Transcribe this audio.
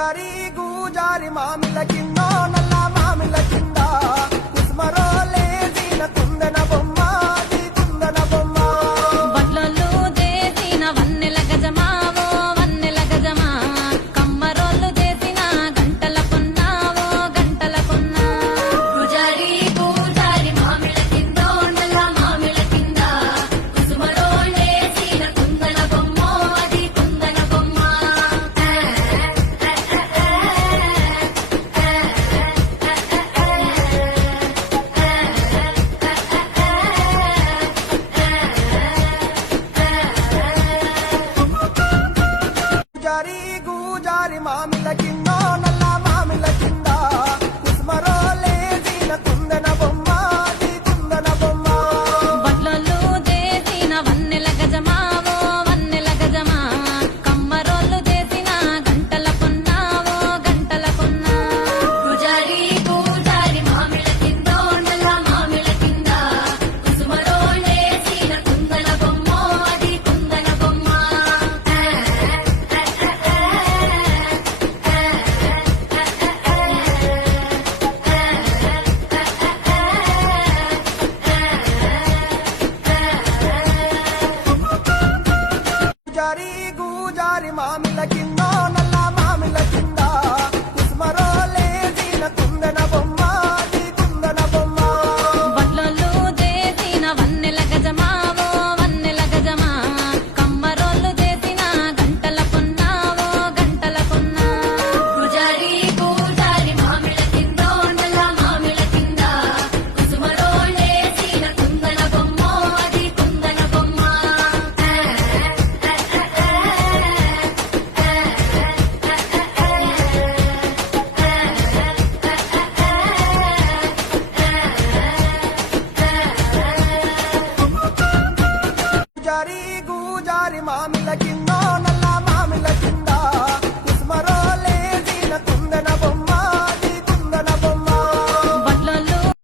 పూజారి గూజారి మామిల కింద నల్ల మామిల కింద కుస్మరో లేసిన కుందన బొమ్మ అది కుందన బొమ్మ బట్లలు చేసిన వన్నెల గజమావో వన్నెల గజమా కమ్మరోళ్ళు చేసిన గంటల కొన్నావో గంటల కొన్నా పూజారి పూజారి మామిల కింద నల్ల మామిల కింద కుస్మరో లేసిన కుందన బొమ్మ అది కుందన బొమ్మ పూజారి గూజారి మామిల కింద నల్ల మామిల కింద కుస్మరో లేసిన కుందన బొమ్మ అది కుందన బొమ్మ బట్లలు చేసిన వన్నెల గజమావో వన్నెల గజమా కమ్మరోళ్ళు చేసిన గంటల కొన్నావో గంటల కొన్నా పూజారి పూజారి మామిల కింద నల్ల మామిల కింద కుసుమలో లేసిన కుందన బొమ్మ అది కుందన బొమ్మ పూజారి గూజారి మామిల కింద నల్ల మామిల కింద కుస్మరో లేసిన కుందన బొమ్మ అది కుందన బొమ్మ బట్లలు చేసిన వన్నెల గజమావో వన్నెల గజమా కమ్మరోళ్ళు చేసిన గంటల కొన్నావో గంటల కొన్నా పూజారి పూజారి మామిల కింద నల్ల మామిల కింద కుసుమలో లేసిన కుందన బొమ్మ అది కుందన బొమ్మ పూజారి గూజారి మామిల కింద